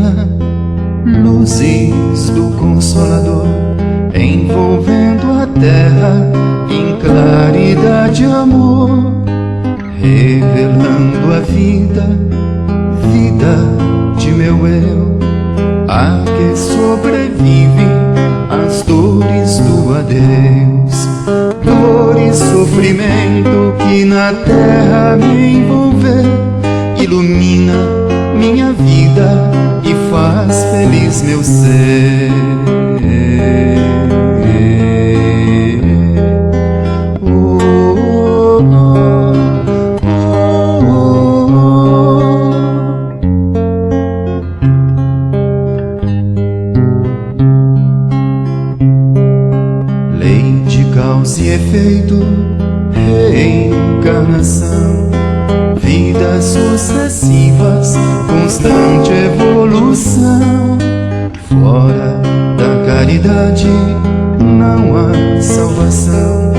divina, luzes do Consolador, envolvendo a terra em claridade e amor, revelando a vida, vida de meu eu, a que sobrevive as dores do adeus, dor e sofrimento que na terra me envolver, ilumina minha vida e faz feliz meu ser. Lei de causa e efeito, reencarnação, vidas sucessivas, constante evolução. Fora da caridade não há salvação.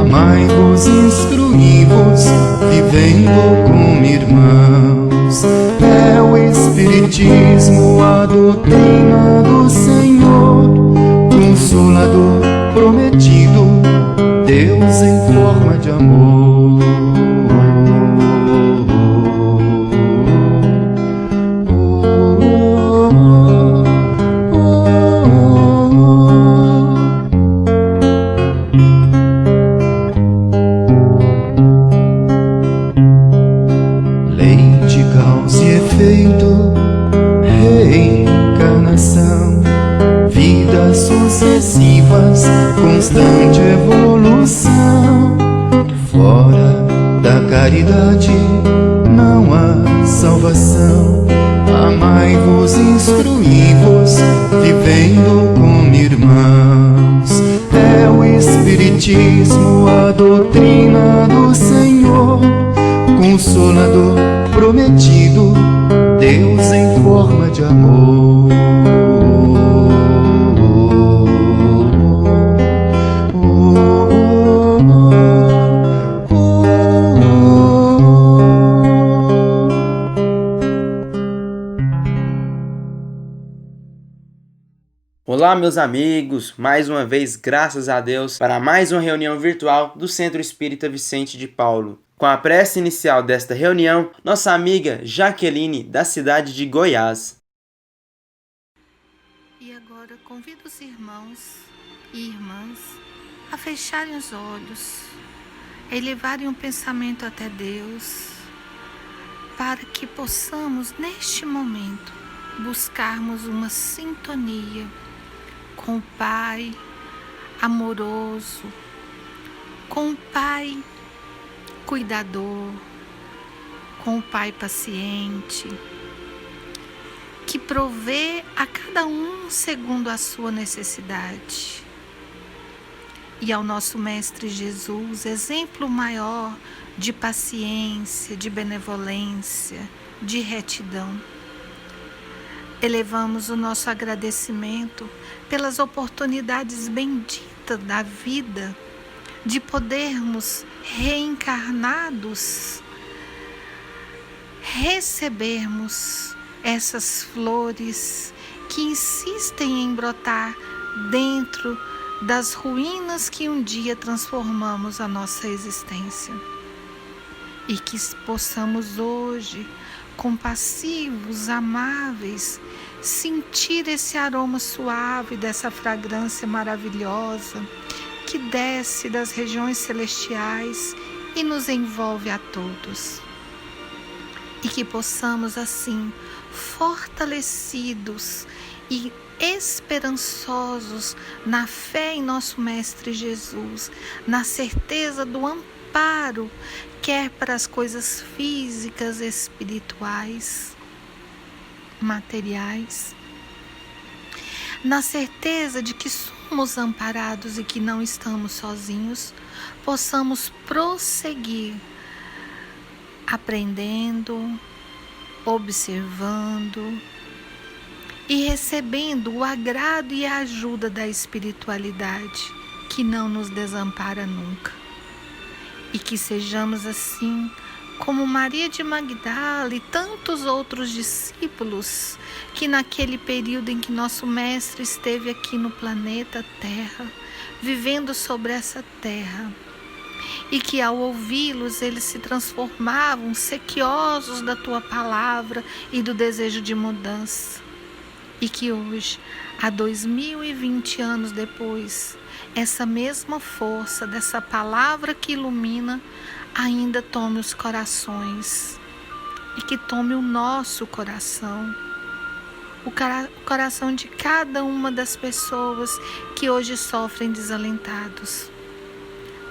Amai-vos, instruí-vos, vivendo como irmãos. É o Espiritismo, a doutrina do Senhor, Consolador prometido, Deus em forma de amor. Lei de causa e efeito, reencarnação, vidas sucessivas, constante evolução. Fora da caridade não há salvação. Amai-vos, instruí-vos, vivendo como irmãos. É o Espiritismo, a doutrina do Senhor, Consolador prometido, Deus em forma de amor. Olá, meus amigos, mais uma vez, graças a Deus, para mais uma reunião virtual do Centro Espírita Vicente de Paulo. Com a prece inicial desta reunião, nossa amiga Jaqueline, da cidade de Goiás. E agora convido os irmãos e irmãs a fecharem os olhos, a elevarem um pensamento até Deus, para que possamos, neste momento, buscarmos uma sintonia com o Pai amoroso, com o Pai cuidador, com o Pai paciente, que provê a cada um segundo a sua necessidade. E ao nosso Mestre Jesus, exemplo maior de paciência, de benevolência, de retidão. Elevamos o nosso agradecimento pelas oportunidades benditas da vida, de podermos, reencarnados, recebermos essas flores que insistem em brotar dentro das ruínas que um dia transformamos a nossa existência. E que possamos hoje, compassivos, amáveis, sentir esse aroma suave dessa fragrância maravilhosa que desce das regiões celestiais e nos envolve a todos. E que possamos assim, fortalecidos e esperançosos na fé em nosso Mestre Jesus, na certeza do amparo, quer para as coisas físicas, espirituais, materiais, na certeza de que somos amparados e que não estamos sozinhos, possamos prosseguir aprendendo, observando e recebendo o agrado e a ajuda da espiritualidade, que não nos desampara nunca. E que sejamos assim como Maria de Magdala e tantos outros discípulos que naquele período em que nosso Mestre esteve aqui no planeta Terra, vivendo sobre essa terra, e que ao ouvi-los eles se transformavam sequiosos da tua palavra e do desejo de mudança. E que hoje, há 2020 anos depois, essa mesma força dessa palavra que ilumina ainda tome os corações e que tome o nosso coração, o coração de cada uma das pessoas que hoje sofrem desalentados.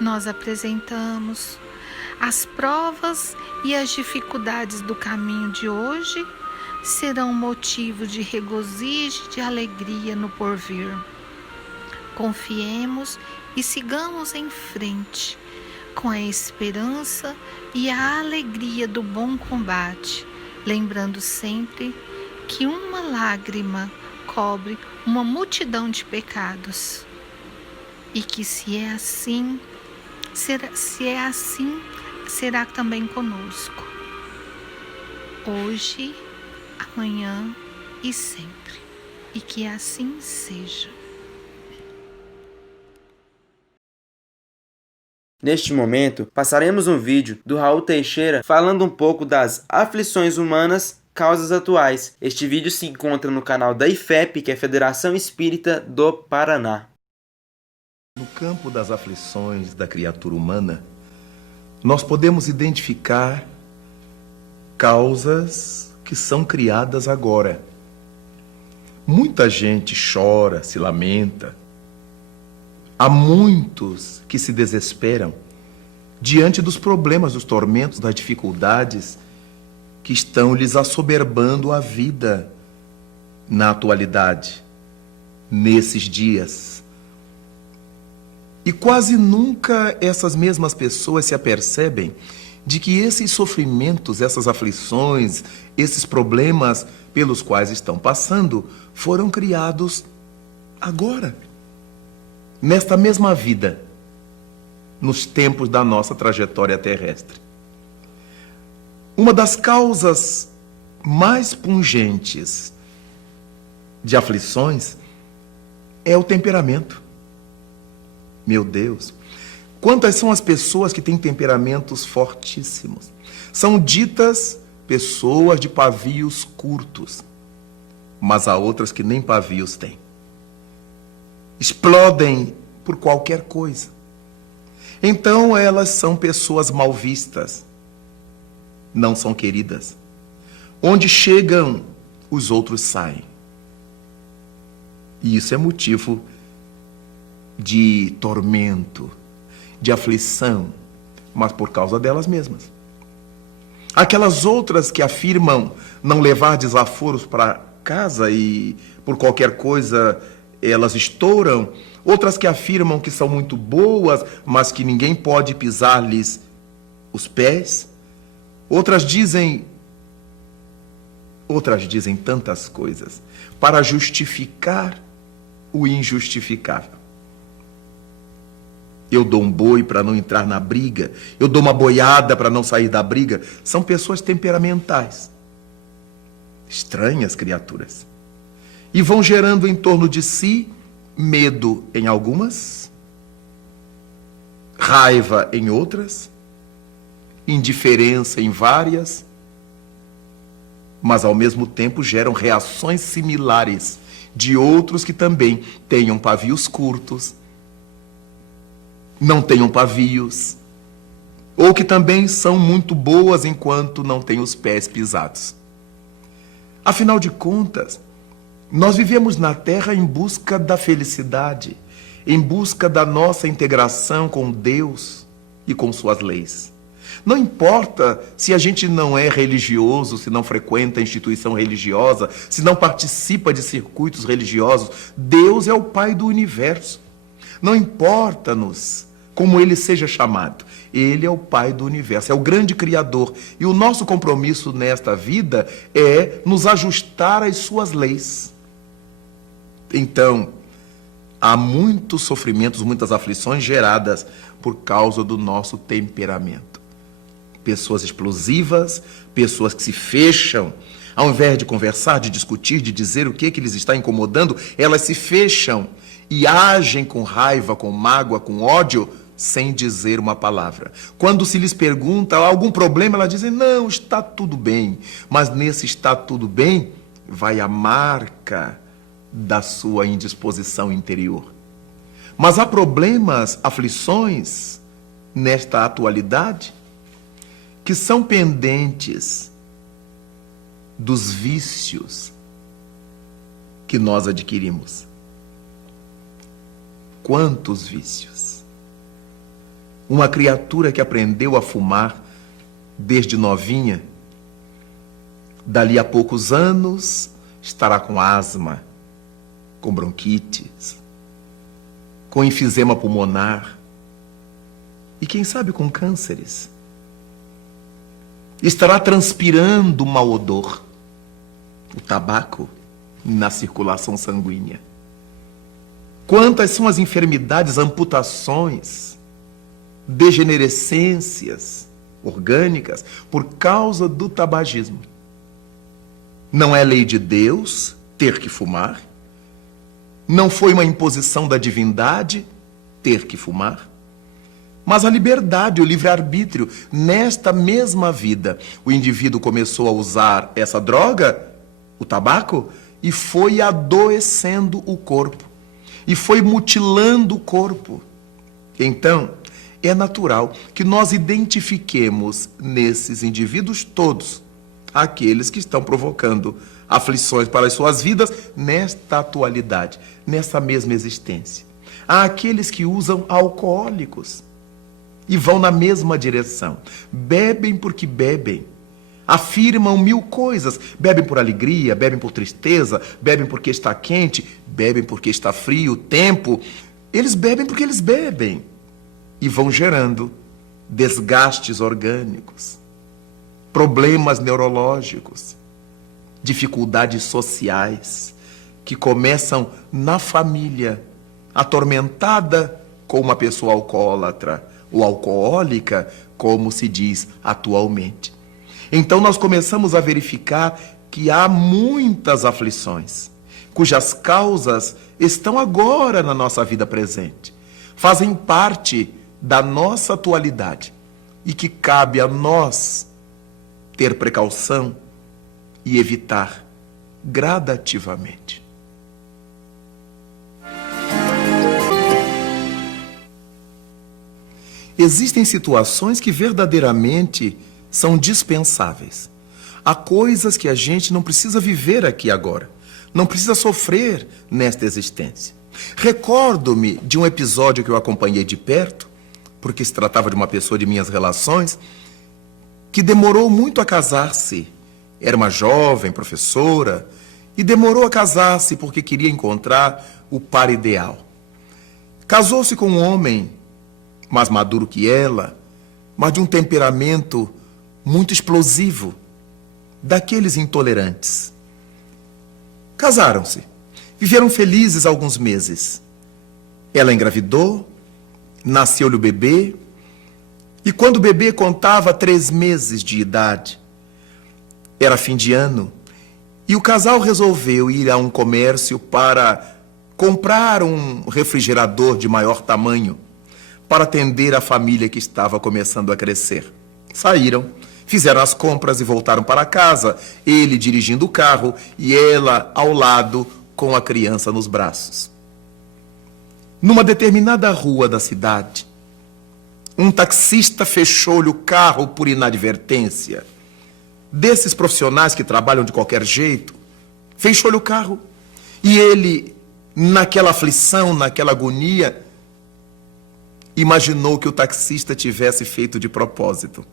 Nós apresentamos as provas e as dificuldades do caminho de hoje serão motivo de regozijo e de alegria no porvir. Confiemos e sigamos em frente com a esperança e a alegria do bom combate, lembrando sempre que uma lágrima cobre uma multidão de pecados e que se é assim, será também conosco, hoje, amanhã e sempre, e que assim seja. Neste momento, passaremos um vídeo do Raul Teixeira falando um pouco das aflições humanas, causas atuais. Este vídeo se encontra no canal da IFEP, que é a Federação Espírita do Paraná. No campo das aflições da criatura humana, nós podemos identificar causas que são criadas agora. Muita gente chora, se lamenta. Há muitos que se desesperam diante dos problemas, dos tormentos, das dificuldades que estão lhes assoberbando a vida na atualidade, nesses dias. E quase nunca essas mesmas pessoas se apercebem de que esses sofrimentos, essas aflições, esses problemas pelos quais estão passando foram criados agora, nesta mesma vida, nos tempos da nossa trajetória terrestre. Uma das causas mais pungentes de aflições é o temperamento. Meu Deus, quantas são as pessoas que têm temperamentos fortíssimos? São ditas pessoas de pavios curtos, mas há outras que nem pavios têm. Explodem por qualquer coisa. Então elas são pessoas mal vistas, não são queridas. Onde chegam, os outros saem. E isso é motivo de tormento, de aflição, mas por causa delas mesmas. Aquelas outras que afirmam não levar desaforos para casa e por qualquer coisa elas estouram, outras que afirmam que são muito boas, mas que ninguém pode pisar-lhes os pés, outras dizem tantas coisas para justificar o injustificável. Eu dou um boi para não entrar na briga, eu dou uma boiada para não sair da briga. São pessoas temperamentais, estranhas criaturas. E vão gerando em torno de si medo em algumas, raiva em outras, indiferença em várias, mas ao mesmo tempo geram reações similares de outros que também tenham pavios curtos, não tenham pavios, ou que também são muito boas enquanto não têm os pés pisados. Afinal de contas, nós vivemos na Terra em busca da felicidade, em busca da nossa integração com Deus e com suas leis. Não importa se a gente não é religioso, se não frequenta a instituição religiosa, se não participa de circuitos religiosos, Deus é o Pai do universo. Não importa-nos como Ele seja chamado, Ele é o Pai do universo, é o grande Criador. E o nosso compromisso nesta vida é nos ajustar às suas leis. Então, há muitos sofrimentos, muitas aflições geradas por causa do nosso temperamento. Pessoas explosivas, pessoas que se fecham. Ao invés de conversar, de discutir, de dizer o que lhes está incomodando, elas se fecham e agem com raiva, com mágoa, com ódio, sem dizer uma palavra. Quando se lhes pergunta algum problema, elas dizem, não, está tudo bem. Mas nesse está tudo bem, vai a marca da sua indisposição interior. Mas há problemas, aflições, nesta atualidade, que são pendentes dos vícios que nós adquirimos. Quantos vícios! Uma criatura que aprendeu a fumar desde novinha, dali a poucos anos estará com asma, com bronquites, com enfisema pulmonar e quem sabe com cânceres. Estará transpirando um mau odor, o tabaco na circulação sanguínea. Quantas são as enfermidades, amputações, degenerescências orgânicas por causa do tabagismo. Não é lei de Deus ter que fumar. Não foi uma imposição da divindade ter que fumar. Mas a liberdade, o livre-arbítrio, nesta mesma vida, o indivíduo começou a usar essa droga, o tabaco, e foi adoecendo o corpo, e foi mutilando o corpo. Então, é natural que nós identifiquemos nesses indivíduos todos aqueles que estão provocando aflições para as suas vidas nesta atualidade, nessa mesma existência. Há aqueles que usam alcoólicos e vão na mesma direção. Bebem porque bebem. Afirmam mil coisas. Bebem por alegria, bebem por tristeza, bebem porque está quente, bebem porque está frio, o tempo. Eles bebem porque eles bebem. E vão gerando desgastes orgânicos, problemas neurológicos, dificuldades sociais, que começam na família, atormentada com uma pessoa alcoólatra, ou alcoólica, como se diz atualmente. Então nós começamos a verificar que há muitas aflições, cujas causas estão agora na nossa vida presente, fazem parte da nossa atualidade e que cabe a nós ter precaução e evitar gradativamente. Existem situações que verdadeiramente são dispensáveis. Há coisas que a gente não precisa viver aqui agora, não precisa sofrer nesta existência. Recordo-me de um episódio que eu acompanhei de perto, porque se tratava de uma pessoa de minhas relações, que demorou muito a casar-se. Era uma jovem professora e demorou a casar-se porque queria encontrar o par ideal. Casou-se com um homem mais maduro que ela, mas de um temperamento muito explosivo, daqueles intolerantes. Casaram-se, viveram felizes alguns meses. Ela engravidou, nasceu-lhe o bebê, e quando o bebê contava 3 meses de idade, era fim de ano, e o casal resolveu ir a um comércio para comprar um refrigerador de maior tamanho, para atender a família que estava começando a crescer. Saíram, fizeram as compras e voltaram para casa, ele dirigindo o carro e ela ao lado com a criança nos braços. Numa determinada rua da cidade, um taxista fechou-lhe o carro por inadvertência. Desses profissionais que trabalham de qualquer jeito, fechou-lhe o carro. E ele, naquela aflição, naquela agonia, imaginou que o taxista tivesse feito de propósito.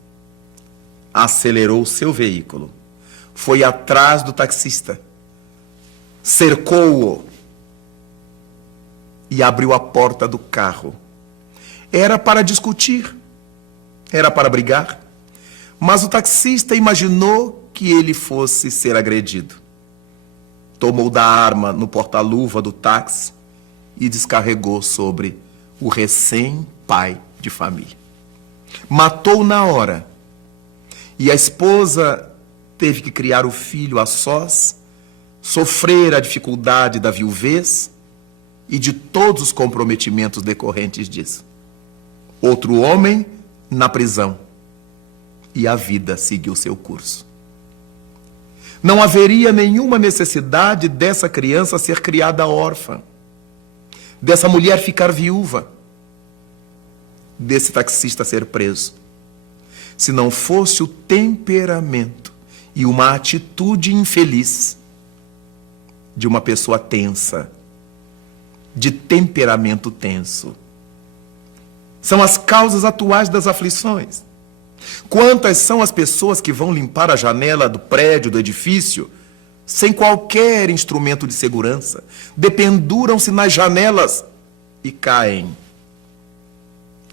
Acelerou o seu veículo, foi atrás do taxista, cercou-o e abriu a porta do carro. Era para discutir, era para brigar, mas o taxista imaginou que ele fosse ser agredido. Tomou da arma no porta-luva do táxi e descarregou sobre o recém-pai de família. Matou na hora e a esposa teve que criar o filho a sós, sofrer a dificuldade da viuvez e de todos os comprometimentos decorrentes disso. Outro homem na prisão, e a vida seguiu seu curso. Não haveria nenhuma necessidade dessa criança ser criada órfã, dessa mulher ficar viúva, desse taxista ser preso, se não fosse o temperamento e uma atitude infeliz de uma pessoa tensa, de temperamento tenso. São as causas atuais das aflições. Quantas são as pessoas que vão limpar a janela do prédio, do edifício, sem qualquer instrumento de segurança, dependuram-se nas janelas e caem?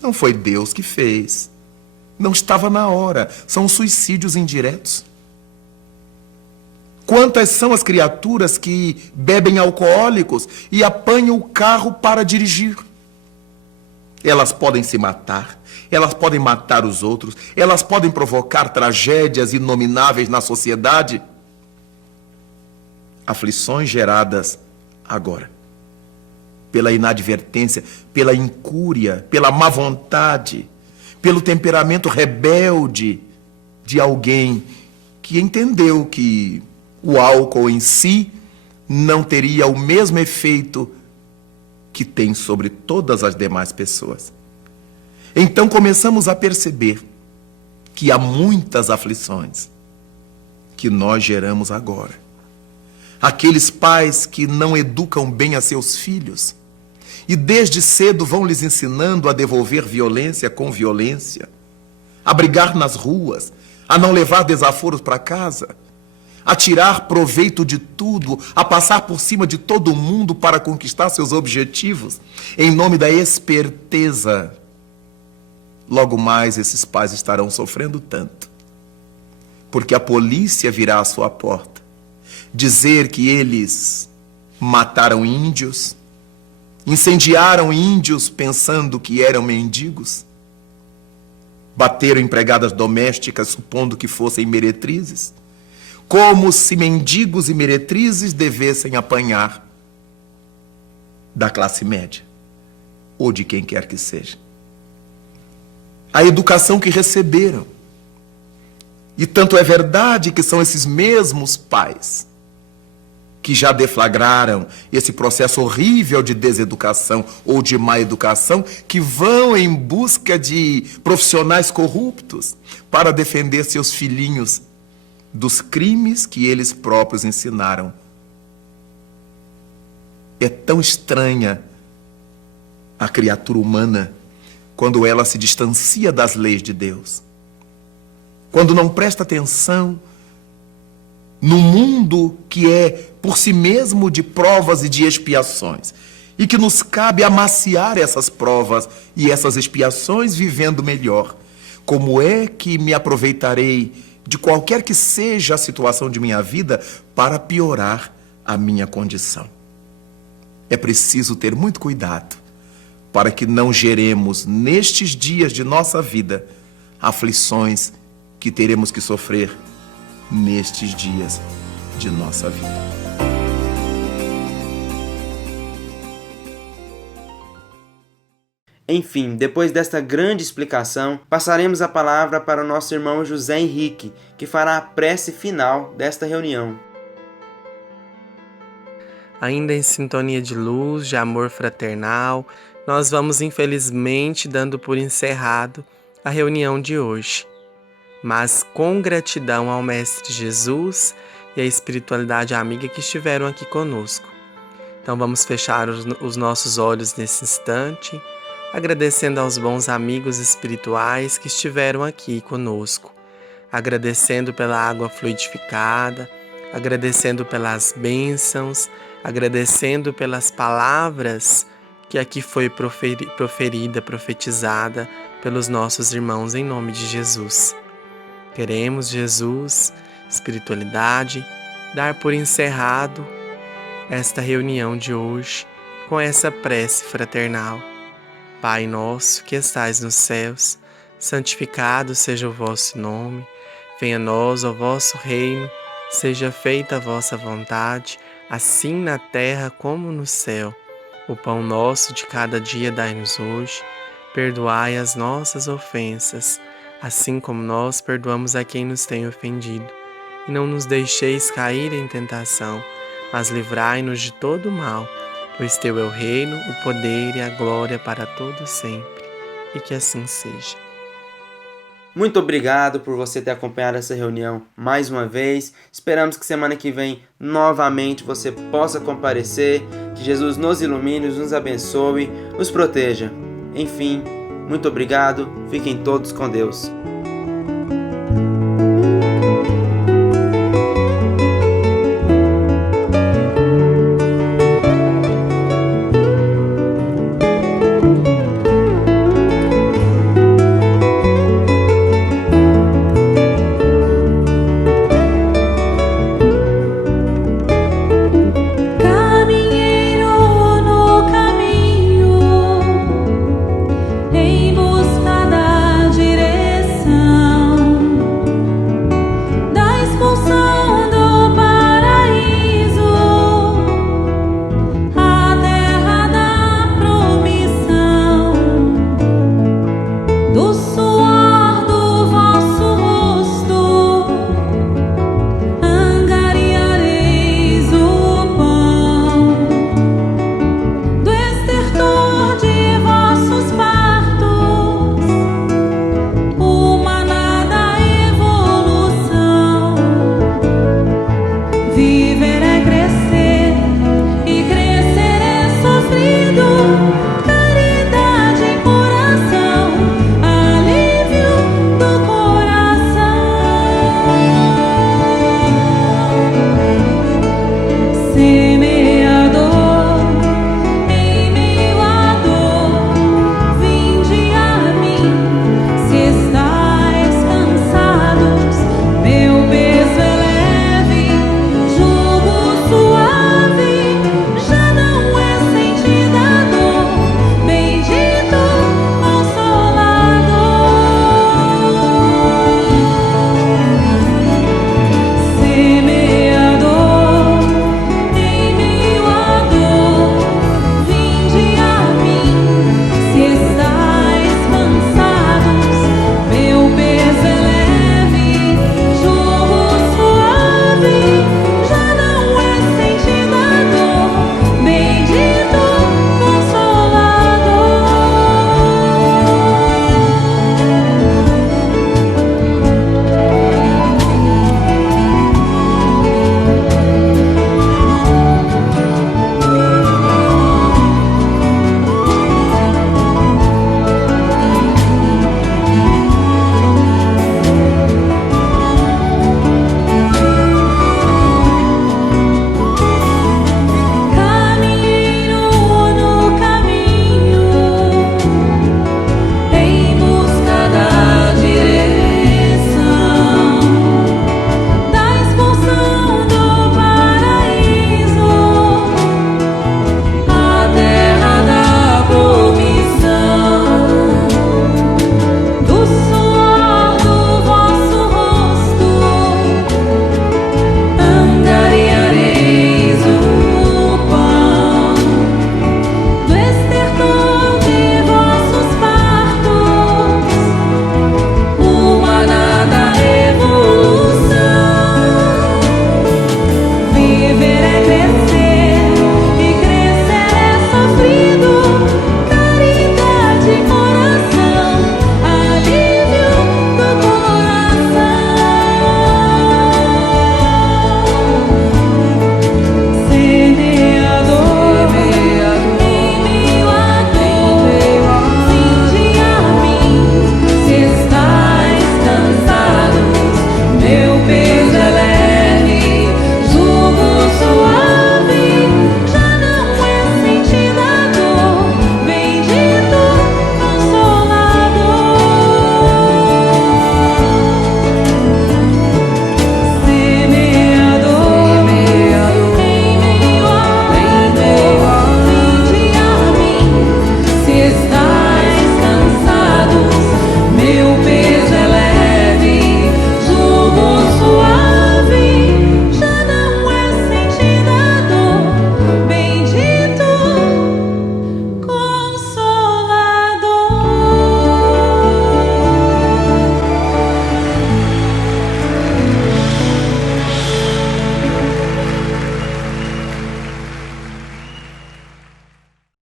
Não foi Deus que fez. Não estava na hora. São suicídios indiretos. Quantas são as criaturas que bebem alcoólicos e apanham o carro para dirigir? Elas podem se matar, elas podem matar os outros, elas podem provocar tragédias inomináveis na sociedade. Aflições geradas agora, pela inadvertência, pela incúria, pela má vontade, pelo temperamento rebelde de alguém que entendeu que o álcool em si não teria o mesmo efeito que tem sobre todas as demais pessoas. Então começamos a perceber que há muitas aflições que nós geramos agora. Aqueles pais que não educam bem a seus filhos e desde cedo vão lhes ensinando a devolver violência com violência, a brigar nas ruas, a não levar desaforos para casa, a tirar proveito de tudo, a passar por cima de todo mundo para conquistar seus objetivos, em nome da esperteza. Logo mais esses pais estarão sofrendo tanto, porque a polícia virá à sua porta, dizer que eles mataram índios, incendiaram índios pensando que eram mendigos, bateram empregadas domésticas supondo que fossem meretrizes, como se mendigos e meretrizes devessem apanhar da classe média, ou de quem quer que seja. A educação que receberam. E tanto é verdade que são esses mesmos pais que já deflagraram esse processo horrível de deseducação ou de má educação, que vão em busca de profissionais corruptos para defender seus filhinhos dos crimes que eles próprios ensinaram. É tão estranha a criatura humana quando ela se distancia das leis de Deus, quando não presta atenção no mundo que é por si mesmo de provas e de expiações, e que nos cabe amaciar essas provas e essas expiações vivendo melhor. Como é que me aproveitarei de qualquer que seja a situação de minha vida para piorar a minha condição? É preciso ter muito cuidado para que não geremos nestes dias de nossa vida aflições que teremos que sofrer nestes dias de nossa vida. Enfim, depois desta grande explicação, passaremos a palavra para o nosso irmão José Henrique, que fará a prece final desta reunião. Ainda em sintonia de luz, de amor fraternal, nós vamos infelizmente dando por encerrado a reunião de hoje. Mas com gratidão ao Mestre Jesus e à espiritualidade amiga que estiveram aqui conosco. Então vamos fechar os nossos olhos nesse instante, agradecendo aos bons amigos espirituais que estiveram aqui conosco, agradecendo pela água fluidificada, agradecendo pelas bênçãos, agradecendo pelas palavras que aqui foi proferida, profetizada pelos nossos irmãos em nome de Jesus. Queremos, Jesus, espiritualidade, dar por encerrado esta reunião de hoje com essa prece fraternal. Pai nosso que estais nos céus, santificado seja o vosso nome. Venha a nós o vosso reino, seja feita a vossa vontade, assim na terra como no céu. O pão nosso de cada dia dai-nos hoje, perdoai as nossas ofensas, assim como nós perdoamos a quem nos tem ofendido. E não nos deixeis cair em tentação, mas livrai-nos de todo o mal, pois teu é o reino, o poder e a glória para todo sempre. E que assim seja. Muito obrigado por você ter acompanhado essa reunião mais uma vez. Esperamos que semana que vem novamente você possa comparecer. Que Jesus nos ilumine, nos abençoe, nos proteja. Enfim, muito obrigado. Fiquem todos com Deus.